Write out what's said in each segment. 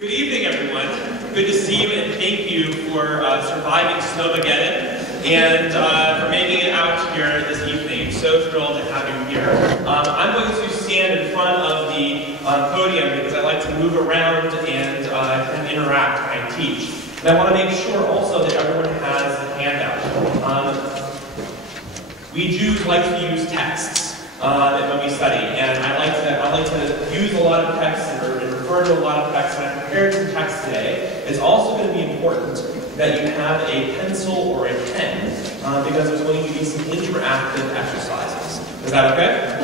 Good evening, everyone. Good to see you, and thank you for surviving Snowmageddon and for making it out here this evening. So thrilled to have you here. I'm going to stand in front of the podium because I like to move around and kind of interact when I teach. And I want to make sure also that everyone has a handout. We Jews like to use texts when we study, and I like to use a lot of texts and refer to a lot of texts. When I prepared some text today, it's also going to be important that you have a pencil or a pen because there's going to be some interactive exercises. Is that okay?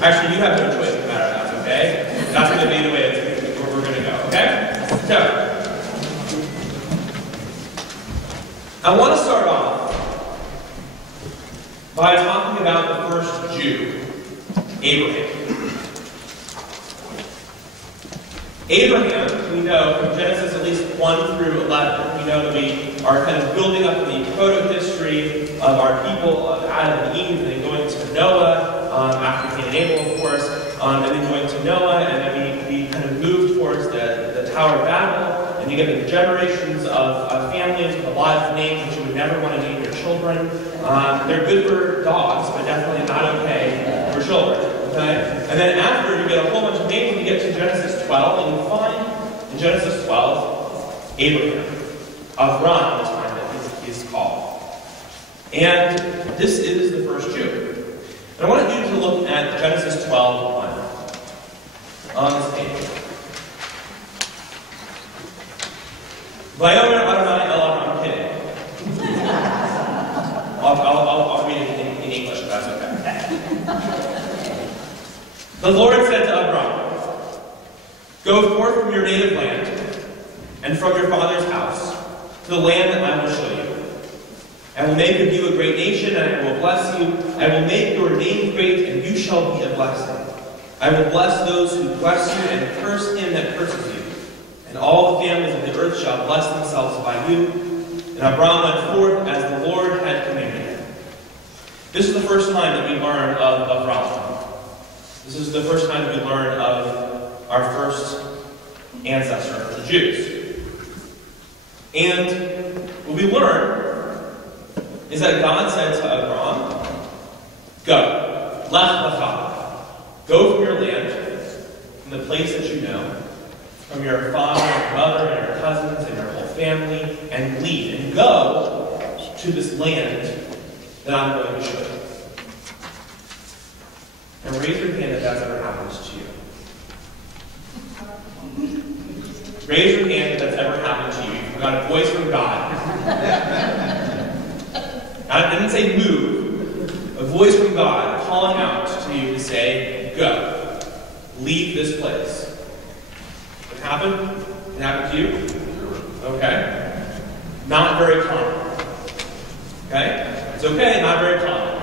Actually, you have no choice no matter if that's okay. That's going to be the way we're going to go. Okay? So, I want to start off by talking about the first Jew, Abraham. Abraham, we know from Genesis at least 1 through 11, we know that we are kind of building up the proto-history of our people, of Adam and Eve, and then going to Noah, after Cain and Abel, of course, and then going to Noah, and then we kind of move towards the Tower of Babel, and you get the generations of families with a lot of names that you would never want to name your children. They're good for dogs, but definitely not okay for children. Okay? And then after, you get a whole bunch of names, and you get to Genesis 12, and you find in Genesis 12, Abraham, Avram, the time that he's called. And this is the first Jew. And I want you to look at Genesis 12:1 on this page. Vayomer Adonai el Avram, I'm kidding. I'll read it in English if that's okay. The Lord said to Abram, "Go forth from your native land and from your father's house to the land that I will show you. I will make of you a great nation, and I will bless you. I will make your name great, and you shall be a blessing. I will bless those who bless you, and curse him that curses you. And all the families of the earth shall bless themselves by you." And Abram went forth as the Lord had commanded him. This is the first time that we learn of Abram. This is the first time that we learn of our first ancestor, the Jews. And what we learn is that God said to Abram, "Go, lech lecha, go from your land, from the place that you know, from your father and mother and your cousins and your whole family, and leave, and go to this land that I'm going to show you." And raise your hand if that's ever happens to you. Raise your hand if that's ever happened to you. You've got a voice from God. I didn't say move. A voice from God calling out to you to say, "Go. Leave this place." It happened? It happened to you? Okay. Not very common. Okay? It's okay, not very common.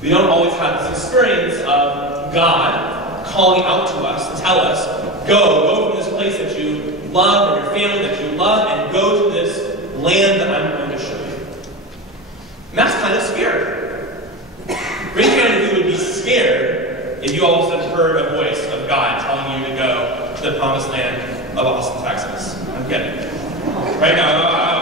We don't always have this experience of God calling out to us to tell us, go from this place that you love and your family that you love, and go to this land that I'm going to show you. And that's kind of scary. Raise your hand if you would be scared if you all of a sudden heard a voice of God telling you to go to the promised land of Austin, Texas. I'm kidding. Right now,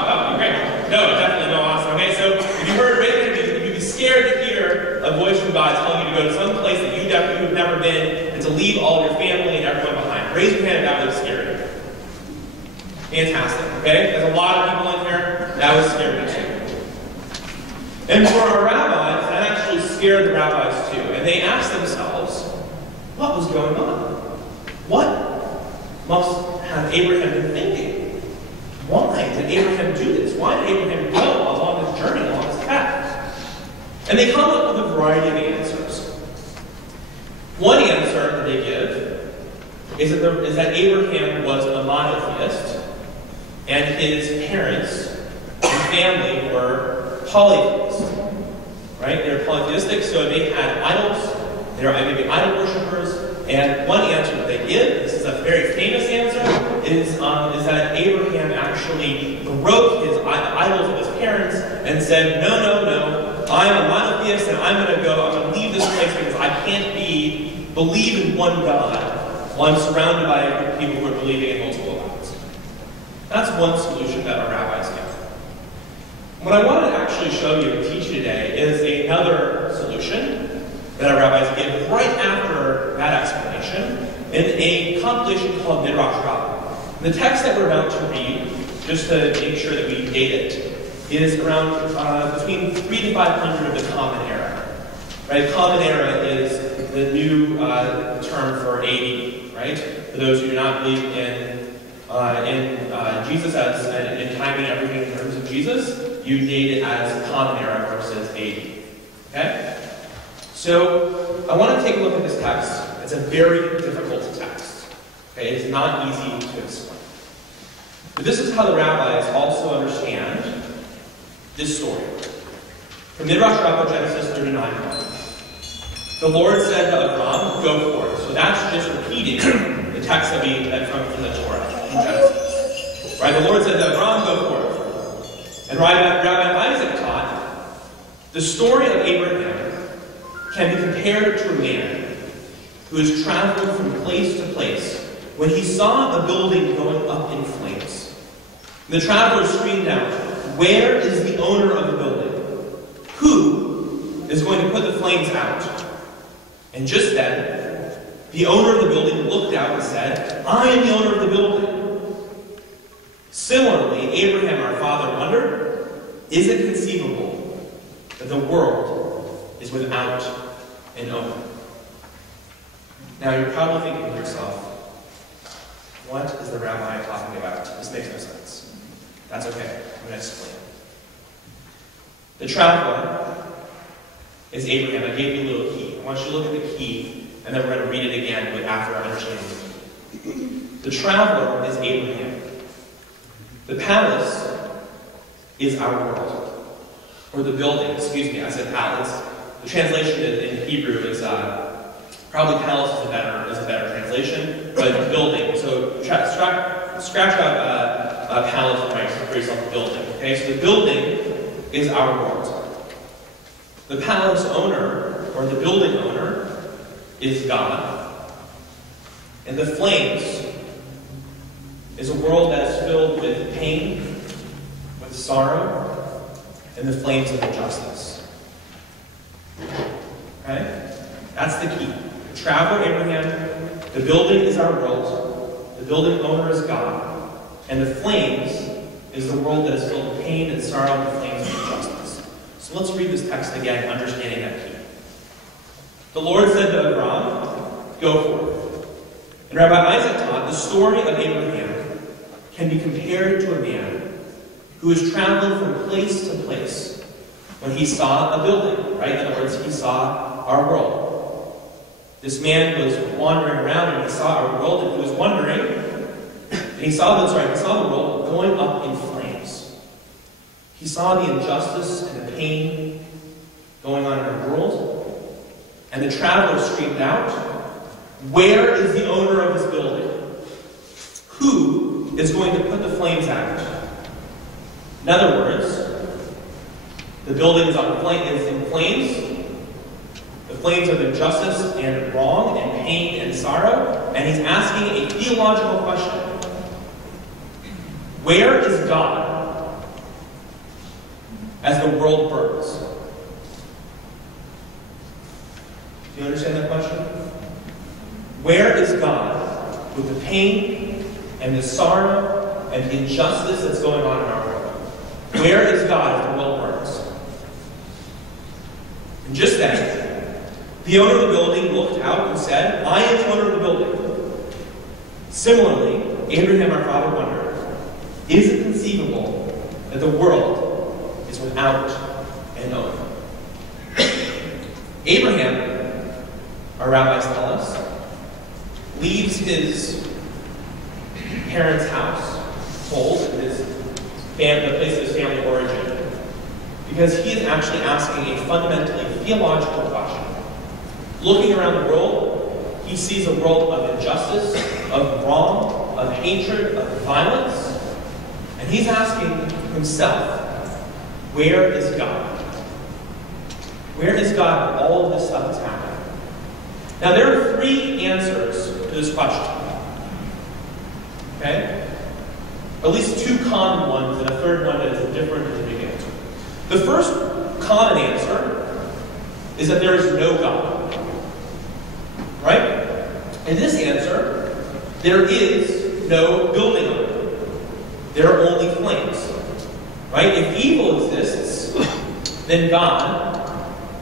that would be great. No, definitely no Austin. Okay, so if you heard, raise your hand if you'd be scared to hear a voice from God telling you to go to some place that you have never been, and to leave all your family and everyone behind. Raise your hand if that was scary. Fantastic, okay? There's a lot of people in here. That was scary too. And for our rabbis, that actually scared the rabbis too. And they asked themselves, what was going on? What must have Abraham been thinking? Why did Abraham do this? Why did Abraham go along this journey, along this path? And they come up with a variety of answers. One answer that they give is that Abraham was a monotheist, and his parents and family were polytheists. Right? They were polytheistic, so they had idols. They were maybe idol worshippers. And one answer that they give, this is a very famous answer, is that Abraham actually broke the idols of his parents and said, no, I'm a monotheist, and I'm going to leave this place because I can't believe in one God while I'm surrounded by people who are believing in multiple gods. That's one solution that our rabbis give. What I want to actually show you and teach you today is another solution that our rabbis give right after that explanation in a compilation called Midrash Rabbi. The text that we're about to read, just to make sure that we date it, is around between 3 to 500 of the Common Era. Right? Common Era is the new term for AD, right? For those who do not believe in Jesus as in timing everything in terms of Jesus, you date it as Common Era versus AD. Okay? So I want to take a look at this text. It's a very difficult text. Okay? It's not easy to explain. But this is how the rabbis also understand this story. From Midrash Rabbi, Genesis 39:1. The Lord said to Abram, "Go forth." So that's just repeating the text that from the Torah in Genesis. Right? The Lord said to Abram, "Go forth." And Rabbi Isaac taught the story of Abraham can be compared to a man who is traveling from place to place when he saw a building going up in flames. And the traveler screamed out, "Where is the owner of the building? Who is going to put the flames out?" And just then, the owner of the building looked out and said, "I am the owner of the building." Similarly, Abraham, our father, wondered, is it conceivable that the world is without an owner? Now, you're probably thinking to yourself, what is the rabbi talking about? This makes no sense. That's okay. I'm going to explain. The traveler is Abraham. I gave you a little key. I want you to look at the key, and then we're going to read it again after understanding the key. The traveler is Abraham. The palace is our world. Or the building, excuse me, I said palace. The translation in Hebrew is probably palace is a better translation, but building. So scratch out palace and write for yourself a building. Okay, so the building is our world. The palace owner, or the building owner, is God. And the flames is a world that is filled with pain, with sorrow, and the flames of injustice. Okay? That's the key. The traveler, Abraham, the building is our world, the building owner is God, and the flames is the world that is filled with pain and sorrow and the flames of injustice. So let's read this text again, understanding that key. The Lord said to Abram, "Go forth." And Rabbi Isaac taught the story of Abraham can be compared to a man who is traveling from place to place when he saw a building, right? In other words, he saw our world. This man was wandering around and he saw our world and he was wondering, and he saw the world going up in flames. He saw the injustice and the pain going on in our world, and the traveler screamed out, "Where is the owner of this building? Who is going to put the flames out?" In other words, the building is in flames, the flames of injustice and wrong and pain and sorrow, and he's asking a theological question. Where is God as the world burns? Do you understand that question? Where is God with the pain and the sorrow and the injustice that's going on in our world? Where is God as the world burns? And just then, the owner of the building looked out and said, "I am the owner of the building." Similarly, Abraham, our father, wondered, is it conceivable that the world is without an owner? Abraham, our rabbis tell us, leaves his parents' household, the place of his family origin, because he is actually asking a fundamentally theological question. Looking around the world, he sees a world of injustice, of wrong, of hatred, of violence, and he's asking himself, where is God? Where is God when all of this stuff is happening? Now, there are three answers to this question. Okay? At least two common ones, and a third one that is a different and unique answer. The first common answer is that there is no God. Right? In this answer, there is no building on it. There are only flames. Right? If evil exists, then God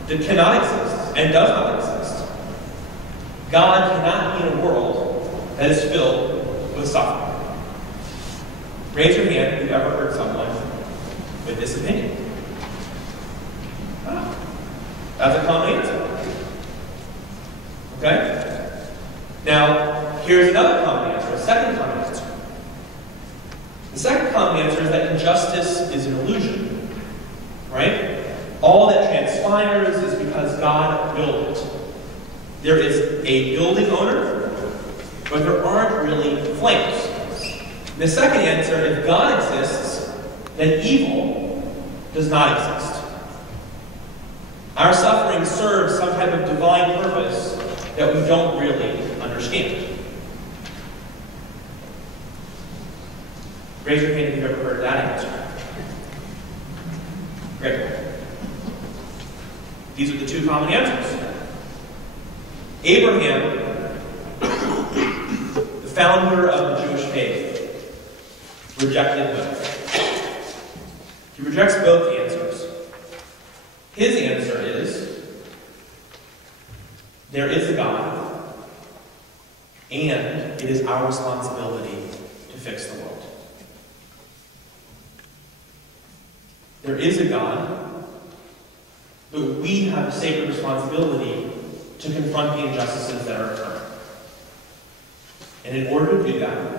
cannot exist and does not exist. God cannot be in a world that is filled with suffering. Raise your hand if you've ever heard someone with this opinion. That's a common answer. Okay? Now, here's another common answer, a second common answer. The second common answer is that injustice is an illusion. Right? All that transpires is because God willed it. There is a building owner, but there aren't really flames. And the second answer, if God exists, then evil does not exist. Our suffering serves some type of divine purpose that we don't really understand. Raise your hand if you've ever heard that answer. Great. These are the two common answers. Abraham, the founder of the Jewish faith, rejected both. He rejects both answers. His answer is, there is a God, and it is our responsibility to fix the world. There is a God, but we have a sacred responsibility to confront the injustices that are occurring. And in order to do that,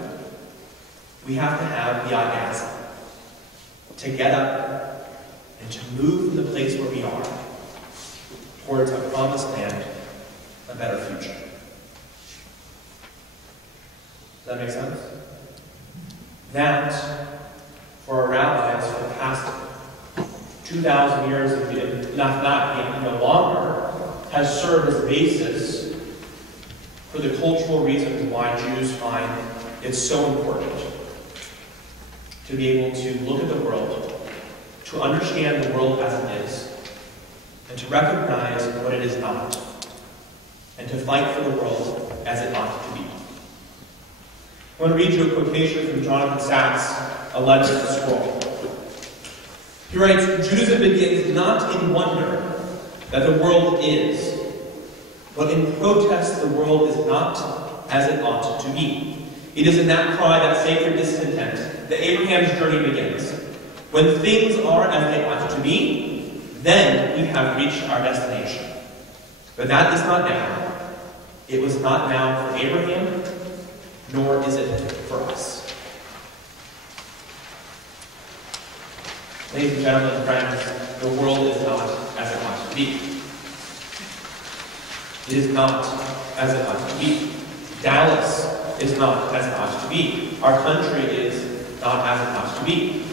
we have to have the audacity to get up and to move from the place where we are towards a promised land, a better future. Does that make sense? That, for our rabbis for the past 2,000 years, if not longer, has served as a basis for the cultural reasons why Jews find it so important to be able to look at the world, to understand the world as it is, and to recognize what it is not, and to fight for the world as it ought to be. I want to read you a quotation from Jonathan Sacks, A Letter to the Scroll. He writes, Judaism begins not in wonder that the world is, but in protest the world is not as it ought to be. It is in that cry, that sacred discontent, that Abraham's journey begins. When things are as they ought to be, then we have reached our destination. But that is not now. It was not now for Abraham, nor is it for us. Ladies and gentlemen, friends, the world is not as it ought to be. It is not as it ought to be. Dallas is not as it ought to be. Our country is not as it ought to be.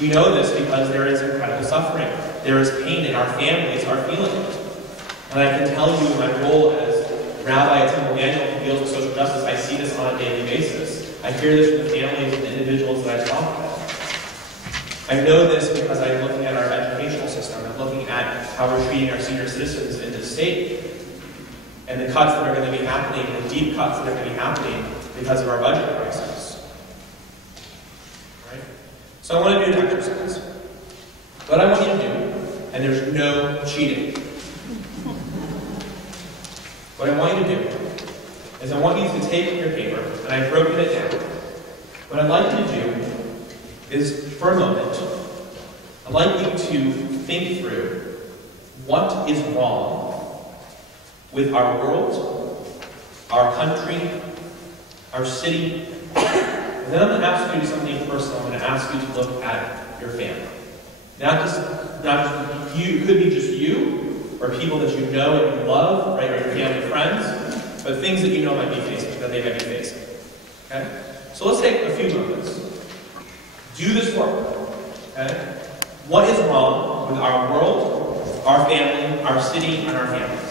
We know this because there is incredible suffering. There is pain, and our families are feeling it. And I can tell you in my role as Rabbi at Emanuel who deals with social justice, I see this on a daily basis. I hear this from the families and individuals that I talk with. I know this because I'm looking at our educational system. I'm looking at how we're treating our senior citizens in this state. And the cuts that are going to be happening, the deep cuts that are going to be happening because of our budget crisis. Right? So I want to do an exercise. What I want you to do, and there's no cheating. What I want you to do is I want you to take your paper, and I've broken it down. What I'd like you to do is, for a moment, I'd like you to think through what is wrong with our world, our country, our city. And then I'm going to ask you to do something personal. I'm going to ask you to look at your family. Not just you, it could be just you, or people that you know and you love, right, or your family friends, but things that you know might be facing, that they might be facing. Okay? So let's take a few moments. Do this work. Okay? What is wrong with our world, our family, our city, and our families?